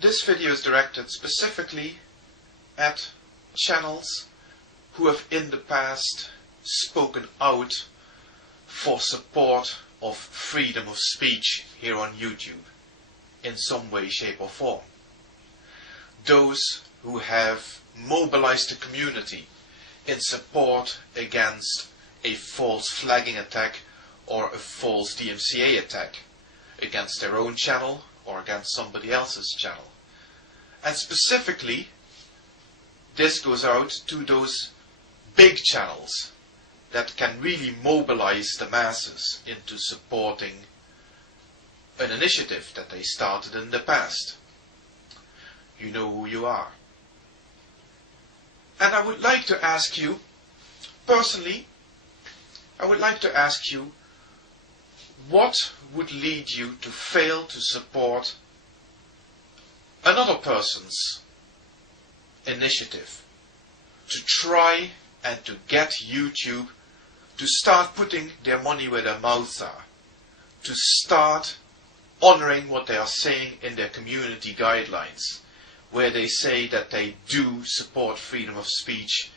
This video is directed specifically at channels who have in the past spoken out for support of freedom of speech here on YouTube in some way, shape or form. Those who have mobilized the community in support against a false flagging attack or a false DMCA attack against their own channel or against somebody else's channel. And specifically, this goes out to those big channels that can really mobilize the masses into supporting an initiative that they started in the past. You know who you are. And I would like to ask you, personally, what would lead you to fail to support another person's initiative to try and to get YouTube to start putting their money where their mouths are, to start honoring what they are saying in their community guidelines, where they say that they do support freedom of speech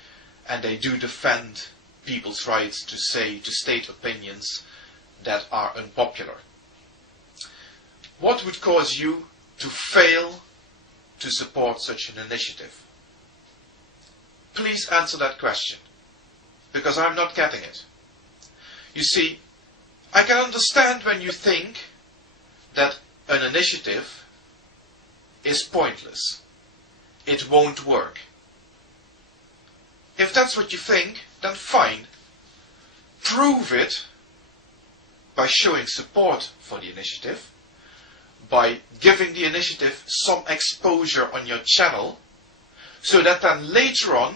and they do defend people's rights to state opinions that are unpopular. What would cause you to fail to support such an initiative? Please answer that question, because I'm not getting it. You see, I can understand when you think that an initiative is pointless. It won't work. If that's what you think, then fine. Prove it by showing support for the initiative, by giving the initiative some exposure on your channel, so that then later on,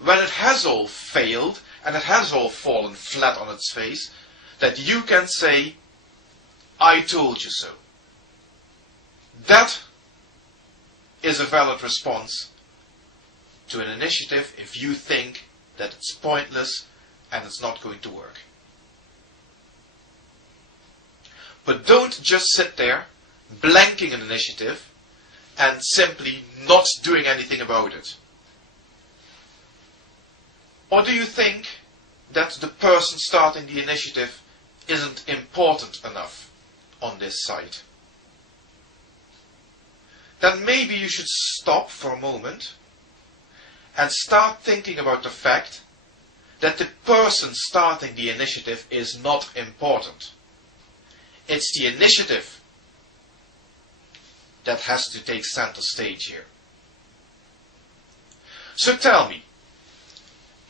when it has all failed and it has all fallen flat on its face, that you can say, I told you so. That is a valid response to an initiative if you think that it's pointless and it's not going to work. But don't just sit there blanking an initiative and simply not doing anything about it. Or do you think that the person starting the initiative isn't important enough on this site? Then maybe you should stop for a moment and start thinking about the fact that the person starting the initiative is not important. It's the initiative that has to take center stage here. So tell me,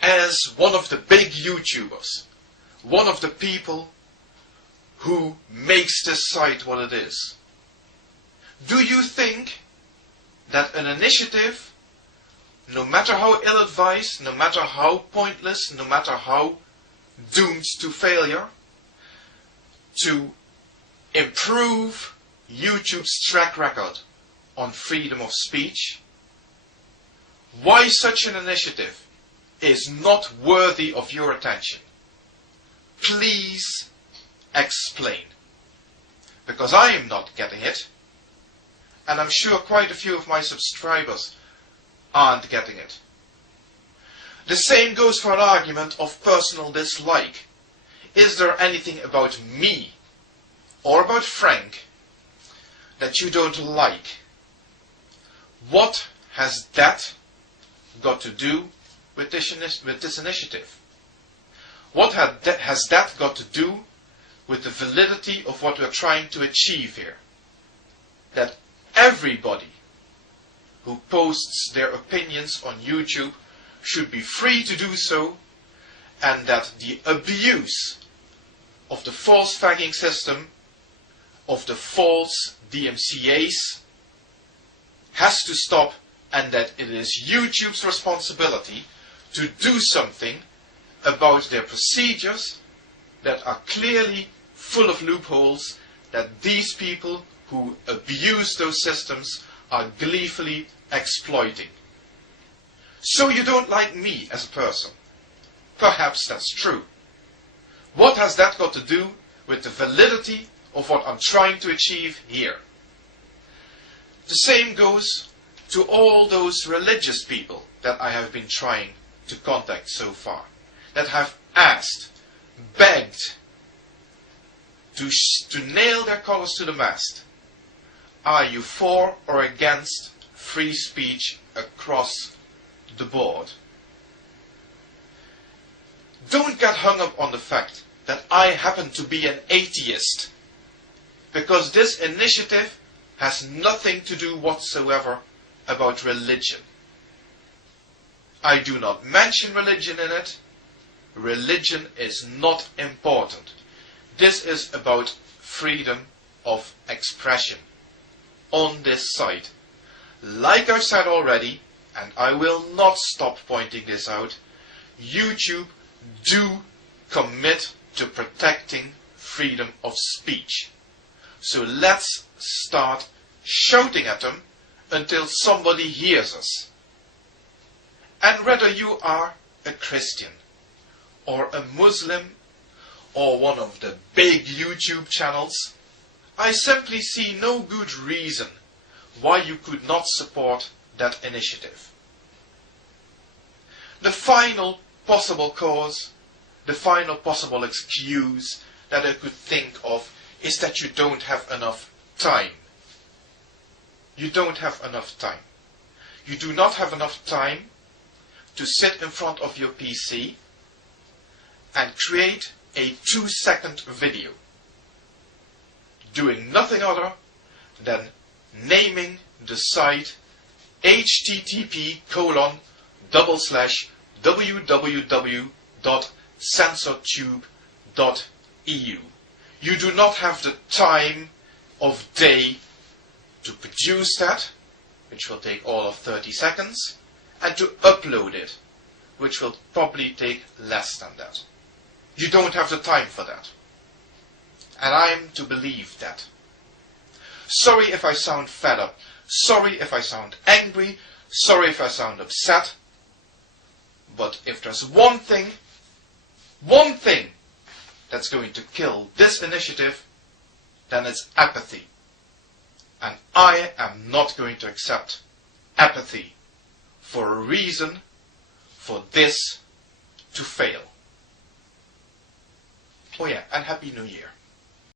as one of the big YouTubers, one of the people who makes this site what it is, do you think that an initiative, no matter how ill-advised, no matter how pointless, no matter how doomed to failure, to improve YouTube's track record on freedom of speech, why such an initiative is not worthy of your attention? Please explain. Because I am not getting it, and I'm sure quite a few of my subscribers aren't getting it. The same goes for an argument of personal dislike. Is there anything about me or about Frank that you don't like? What has that got to do with this initiative? What has that got to do with the validity of what we're trying to achieve here? That everybody who posts their opinions on YouTube should be free to do so, and that the abuse of the false flagging system, of the false DMCAs, has to stop, and that it is YouTube's responsibility to do something about their procedures that are clearly full of loopholes, that these people who abuse those systems are gleefully exploiting. So you don't like me as a person. Perhaps that's true. What has that got to do with the validity of what I'm trying to achieve here? The same goes to all those religious people that I have been trying to contact so far, that have asked, begged, to nail their colors to the mast. Are you for or against free speech across the board? Don't get hung up on the fact that I happen to be an atheist, because this initiative has nothing to do whatsoever about religion. I do not mention religion in it. Religion is not important. This is about freedom of expression on this site. Like I said already, and I will not stop pointing this out, YouTube do commit to protecting freedom of speech. So let's start shouting at them until somebody hears us. And whether you are a Christian, or a Muslim, or one of the big YouTube channels, I simply see no good reason why you could not support that initiative. The final possible cause, the final possible excuse that I could think of is that you don't have enough time. You don't have enough time. You do not have enough time to sit in front of your PC and create a 2-second video doing nothing other than naming the site http://www.censortube.eu. You do not have the time of day to produce that, which will take all of 30 seconds, and to upload it, which will probably take less than that. You don't have the time for that. And I am to believe that. Sorry if I sound fed up. Sorry if I sound angry. Sorry if I sound upset. But if there's one thing that's going to kill this initiative, then it's apathy. And I am not going to accept apathy for a reason for this to fail. Oh yeah, and Happy New Year.